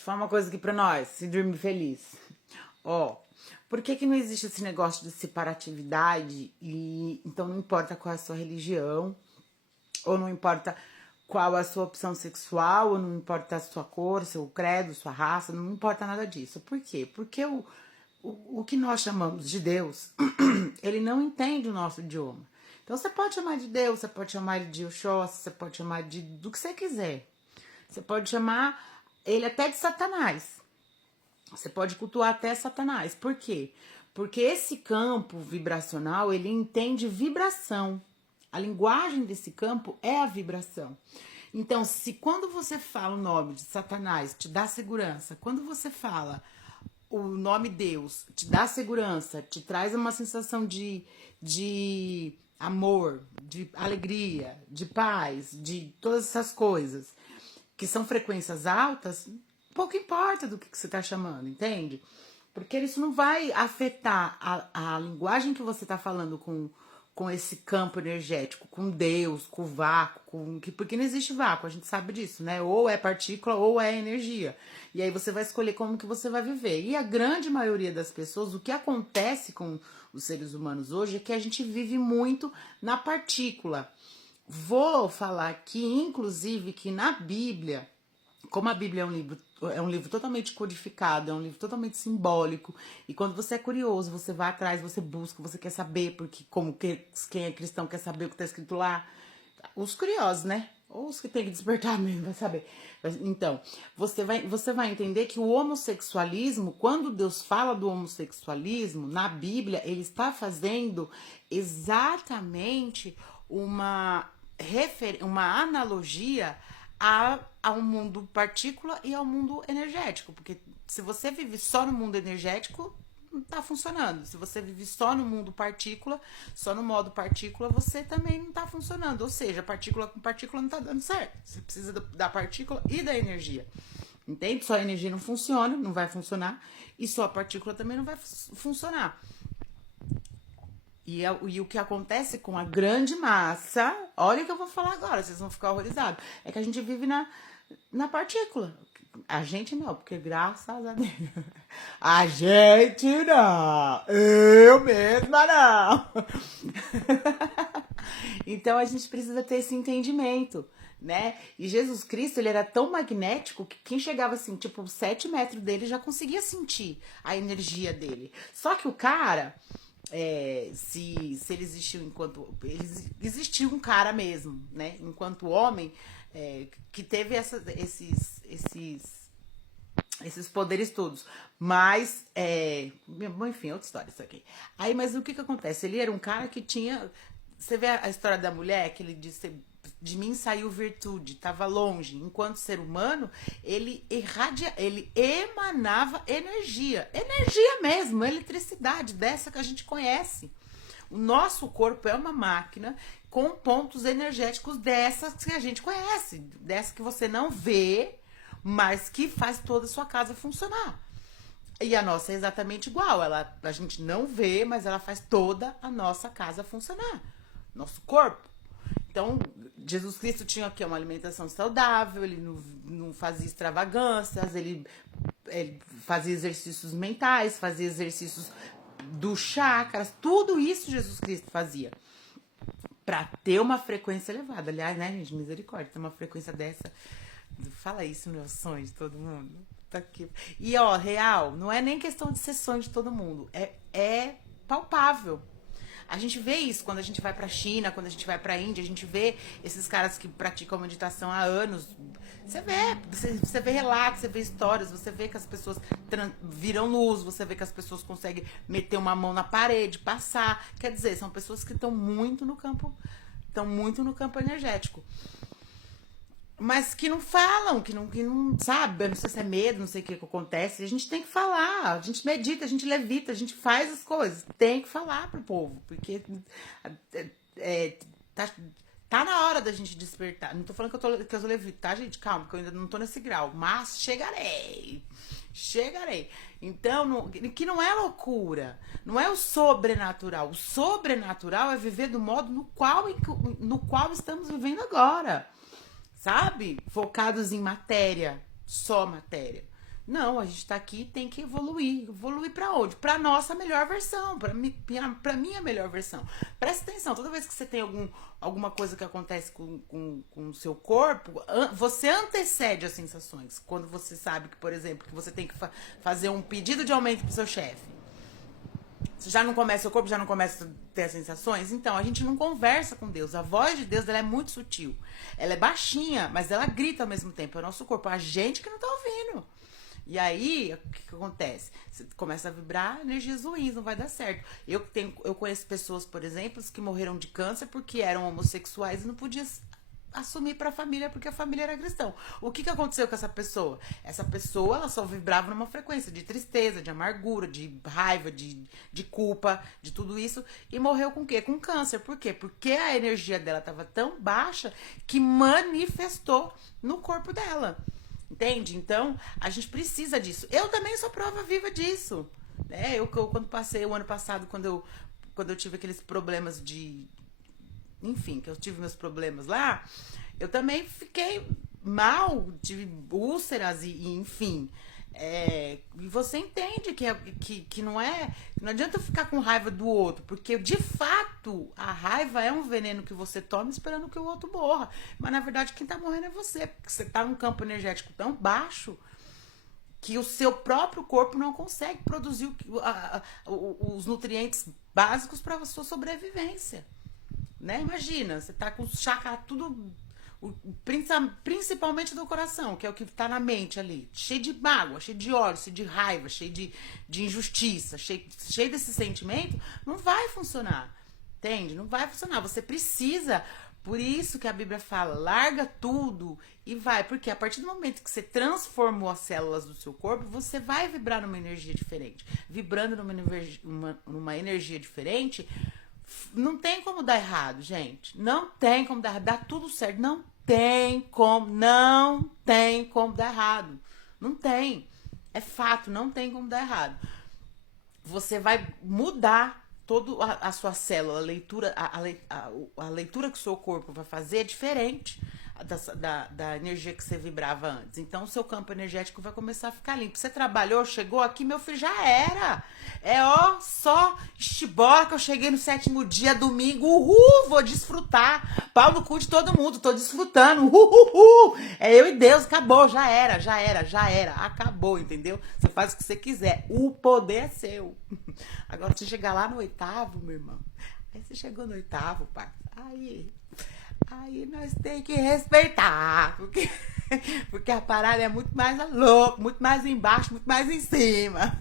te falar uma coisa aqui pra nós, se dormir feliz. Ó, por que que não existe esse negócio de separatividade e então não importa qual é a sua religião, ou não importa qual é a sua opção sexual, ou não importa a sua cor, seu credo, sua raça, não importa nada disso. Por quê? Porque o que nós chamamos de Deus, ele não entende o nosso idioma. Então você pode chamar de Deus, você pode chamar ele de Oxóssi, você pode chamar de do que você quiser. Você pode chamar ele até de Satanás. Você pode cultuar até Satanás. Por quê? Porque esse campo vibracional, ele entende vibração. A linguagem desse campo é a vibração. Então, se quando você fala o nome de Satanás, te dá segurança, quando você fala o nome Deus, te dá segurança, te traz uma sensação de amor, de alegria, de paz, de todas essas coisas, que são frequências altas, pouco importa do que você está chamando, entende? Porque isso não vai afetar a linguagem que você está falando com esse campo energético, com Deus, com o vácuo, porque não existe vácuo, a gente sabe disso, né? Ou é partícula ou é energia. E aí você vai escolher como que você vai viver. E a grande maioria das pessoas, o que acontece com os seres humanos hoje é que a gente vive muito na partícula. Vou falar aqui, inclusive, que na Bíblia, como a Bíblia é um livro totalmente codificado, é um livro totalmente simbólico, e quando você é curioso, você vai atrás, você busca, você quer saber, porque quem é cristão quer saber o que está escrito lá, os curiosos, né? Ou os que tem que despertar mesmo, vai saber. Então, você vai entender que o homossexualismo, quando Deus fala do homossexualismo, na Bíblia, ele está fazendo exatamente uma analogia ao mundo partícula e ao mundo energético. Porque se você vive só no mundo energético, não tá funcionando. Se você vive só no mundo partícula, só no modo partícula, você também não tá funcionando. Ou seja, partícula com partícula não tá dando certo. Você precisa da partícula e da energia. Entende? Só a energia não funciona, não vai funcionar. E só a partícula também não vai funcionar. E o que acontece com a grande massa, olha o que eu vou falar agora, vocês vão ficar horrorizados, é que a gente vive na partícula. A gente não, porque graças a Deus. A gente não. Eu mesma não. Então a gente precisa ter esse entendimento, né? E Jesus Cristo, ele era tão magnético que quem chegava assim, tipo, 7 metros dele já conseguia sentir a energia dele. Só que o cara... se ele existiu existiu um cara mesmo, né? Enquanto homem, que teve esses poderes todos. Mas, bom, enfim, outra história isso aqui. Aí, mas o que acontece? Ele era um cara que tinha... Você vê a história da mulher, que ele disse... De mim saiu virtude, estava longe. Enquanto ser humano, ele emanava energia. Energia mesmo, eletricidade, dessa que a gente conhece. O nosso corpo é uma máquina com pontos energéticos dessas que a gente conhece. Dessa que você não vê, mas que faz toda a sua casa funcionar. E a nossa é exatamente igual. A gente não vê, mas ela faz toda a nossa casa funcionar. Nosso corpo. Então, Jesus Cristo tinha aqui uma alimentação saudável, ele não fazia extravagâncias, ele fazia exercícios mentais, fazia exercícios dos chakras, tudo isso Jesus Cristo fazia. Pra ter uma frequência elevada. Aliás, né, gente, misericórdia, ter uma frequência dessa. Fala isso no meu sonho de todo mundo. Tá aqui. E, ó, real, não é nem questão de ser sonho de todo mundo, é palpável. A gente vê isso quando a gente vai pra China, quando a gente vai pra Índia, a gente vê esses caras que praticam meditação há anos. Você vê relatos, você vê histórias, você vê que as pessoas viram luz, você vê que as pessoas conseguem meter uma mão na parede, passar. Quer dizer, são pessoas que estão muito no campo energético. Mas que não falam, que não sabe, eu não sei se é medo, não sei o que acontece. A gente tem que falar, a gente medita, a gente levita, a gente faz as coisas. Tem que falar pro povo, porque tá na hora da gente despertar. Não tô falando que eu levito, tá, gente? Calma, que eu ainda não tô nesse grau. Mas chegarei. Então, que não é loucura, não é o sobrenatural. O sobrenatural é viver do modo no qual estamos vivendo agora. Sabe? Focados em matéria, só matéria. Não, a gente tá aqui e tem que evoluir. Evoluir pra onde? Pra nossa melhor versão, pra minha melhor versão. Presta atenção, toda vez que você tem alguma coisa que acontece com o seu corpo, você antecede as sensações. Quando você sabe que, por exemplo, que você tem que fazer um pedido de aumento pro seu chefe. Você já não começa, o corpo já não começa a ter as sensações? Então, a gente não conversa com Deus. A voz de Deus, ela é muito sutil. Ela é baixinha, mas ela grita ao mesmo tempo. É o nosso corpo, a gente que não tá ouvindo. E aí, o que acontece? Você começa a vibrar energias ruins, não vai dar certo. Eu conheço pessoas, por exemplo, que morreram de câncer porque eram homossexuais e não podiam assumir para a família porque a família era cristã. O que aconteceu com essa pessoa? Essa pessoa, ela só vibrava numa frequência de tristeza, de amargura, de raiva, de culpa, de tudo isso, e morreu com o quê? Com câncer. Por quê? Porque a energia dela estava tão baixa que manifestou no corpo dela. Entende? Então, a gente precisa disso. Eu também sou prova viva disso. Né? Eu quando passei o ano passado, quando eu tive aqueles problemas de, enfim, que eu tive meus problemas lá, eu também fiquei mal, tive úlceras enfim. E você entende que não é. Não adianta ficar com raiva do outro, porque de fato a raiva é um veneno que você toma esperando que o outro morra. Mas na verdade quem tá morrendo é você, porque você tá num campo energético tão baixo que o seu próprio corpo não consegue produzir os nutrientes básicos para a sua sobrevivência. Né? Imagina, você tá com o chakra tudo, principalmente do coração, que é o que tá na mente ali, cheio de mágoa, cheio de ódio, cheio de raiva, cheio de injustiça, cheio desse sentimento, não vai funcionar. Entende? Não vai funcionar. Você precisa. Por isso que a Bíblia fala, larga tudo e vai. Porque a partir do momento que você transformou as células do seu corpo, você vai vibrar numa energia diferente. Vibrando numa energia diferente, não tem como dar errado, gente. Não tem como dar errado. Dá tudo certo. Não tem como dar errado. Não tem. É fato, não tem como dar errado. Você vai mudar toda a sua célula, a leitura que o seu corpo vai fazer é diferente da energia que você vibrava antes. Então, o seu campo energético vai começar a ficar limpo. Você trabalhou, chegou aqui, meu filho, já era. Só estibola que eu cheguei no 7º dia, domingo, vou desfrutar. Pau no cu de todo mundo, tô desfrutando, É eu e Deus, acabou, já era. Acabou, entendeu? Você faz o que você quiser, o poder é seu. Agora, você chegar lá no 8º, meu irmão, aí você chegou no 8º, pai, Aí nós temos que respeitar, porque a parada é muito mais louca, muito mais embaixo, muito mais em cima.